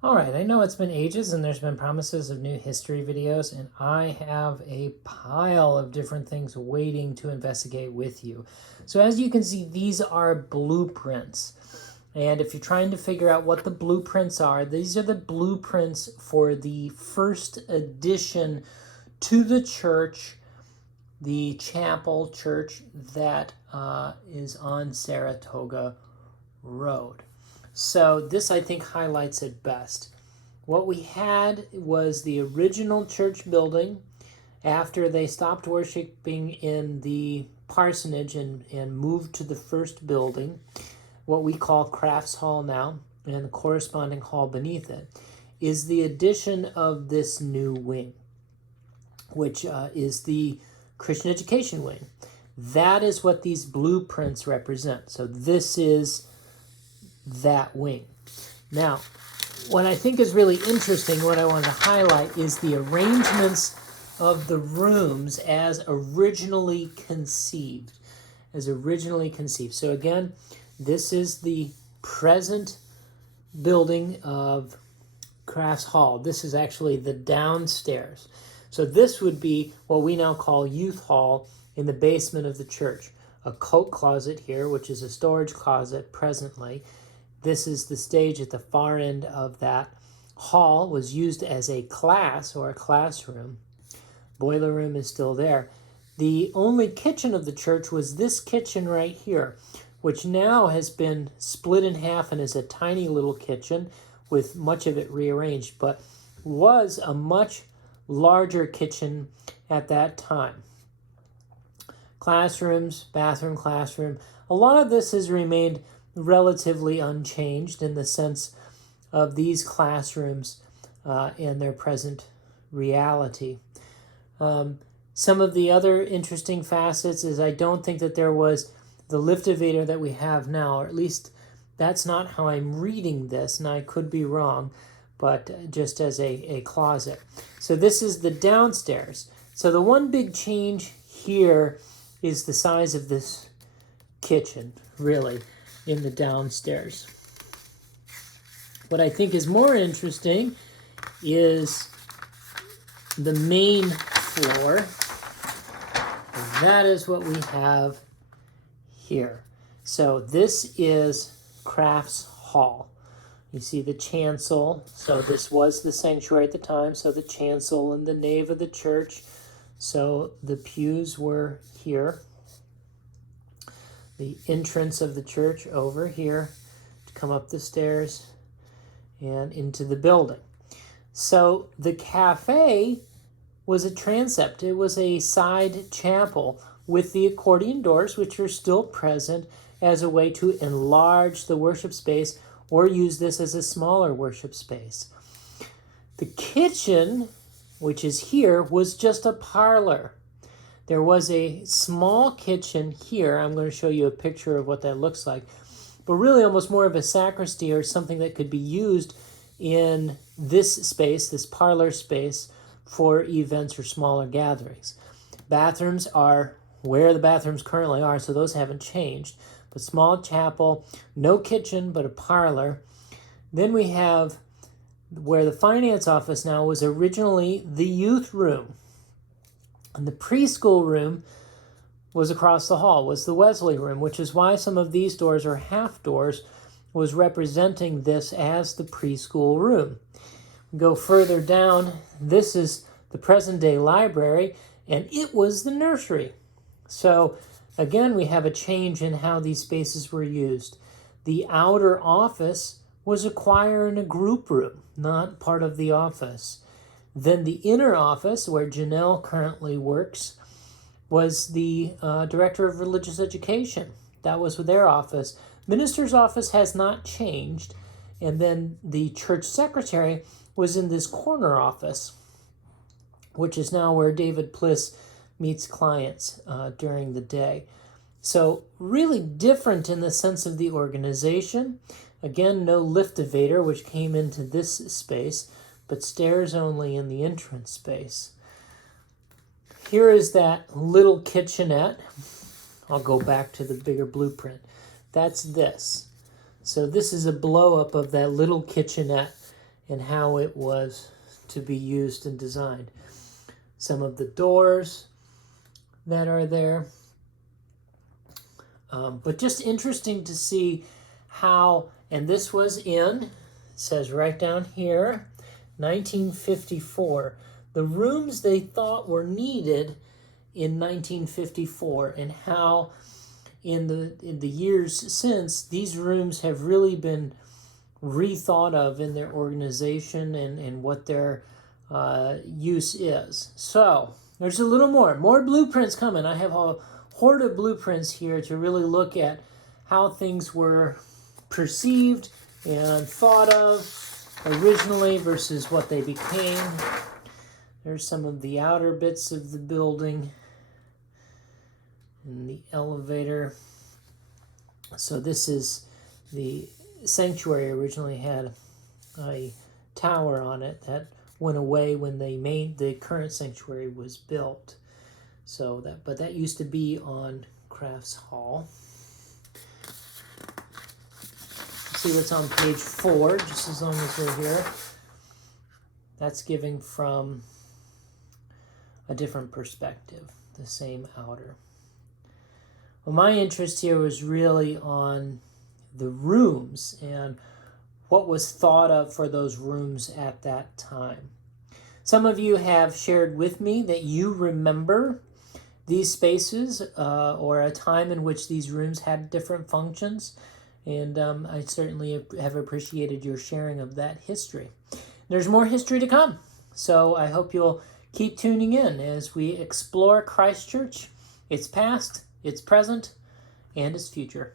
All right, I know it's been ages and there's been promises of new history videos, and I have a pile of different things waiting to investigate with you. So as you can see, these are blueprints. And if you're trying to figure out what the blueprints are, these are the blueprints for the first addition to the church, the chapel church that is on Saratoga Road. So this, I think, highlights it best. What we had was the original church building after they stopped worshiping in the parsonage and moved to the first building, what we call Crafts Hall now, and the corresponding hall beneath it, is the addition of this new wing, which is the Christian education wing. That is what these blueprints represent. So this is that wing. Now, what I think is really interesting, what I want to highlight, is the arrangements of the rooms as originally conceived. So again, this is the present building of Crafts Hall. This is actually the downstairs. So this would be what we now call Youth Hall in the basement of the church. A coat closet here, which is a storage closet presently. This is the stage at the far end of that hall, was used as a class or a classroom. Boiler room is still there. The only kitchen of the church was this kitchen right here, which now has been split in half and is a tiny little kitchen with much of it rearranged, but was a much larger kitchen at that time. Classrooms, bathroom, classroom. A lot of this has remained relatively unchanged in the sense of these classrooms and their present reality. Some of the other interesting facets is I don't think that there was the lift elevator that we have now, or at least that's not how I'm reading this, and I could be wrong, but just as a closet. So this is the downstairs. So the one big change here is the size of this kitchen, really, in the downstairs. What I think is more interesting is the main floor. And that is what we have here. So this is Crafts Hall. You see the chancel. So this was the sanctuary at the time. So the chancel and the nave of the church. So the pews were here. The entrance of the church over here to come up the stairs and into the building. So the cafe was a transept. It was a side chapel with the accordion doors, which are still present as a way to enlarge the worship space or use this as a smaller worship space. The kitchen, which is here, was just a parlor. There was a small kitchen here. I'm going to show you a picture of what that looks like. But really almost more of a sacristy or something that could be used in this space, this parlor space, for events or smaller gatherings. Bathrooms are where the bathrooms currently are, so those haven't changed. But small chapel, no kitchen, but a parlor. Then we have where the finance office now was originally the youth room. And the preschool room was across the hall, was the Wesley room, which is why some of these doors are half doors, was representing this as the preschool room. We go further down, this is the present day library, and it was the nursery. So again, we have a change in how these spaces were used. The outer office was a choir and a group room, not part of the office. Then the inner office, where Janelle currently works, was the Director of Religious Education. That was their office. Minister's office has not changed. And then the church secretary was in this corner office, which is now where David Pliss meets clients during the day. So really different in the sense of the organization. Again, no lift elevator, which came into this space, but stairs only in the entrance space. Here is that little kitchenette. I'll go back to the bigger blueprint. That's this. So this is a blow-up of that little kitchenette. and how it was to be used and designed. Some of the doors that are there. But just interesting to see how, and this was it says right down here, 1954. The rooms they thought were needed in 1954, and how in the years since, these rooms have really been rethought of in their organization and what their use is. So there's a little more blueprints coming. I have a horde of blueprints here to really look at how things were perceived and thought of originally versus what they became. There's some of the outer bits of the building and the elevator. So this is the sanctuary. Originally had a tower on it that went away when they made the current sanctuary was built. So that used to be on Crafts Hall. See what's on page 4, just as long as we're here. That's giving from a different perspective, the same outer. Well, my interest here was really on the rooms and what was thought of for those rooms at that time. Some of you have shared with me that you remember these spaces or a time in which these rooms had different functions, and I certainly have appreciated your sharing of that history. There's more history to come, so I hope you'll keep tuning in as we explore Christ Church, its past, its present, and its future.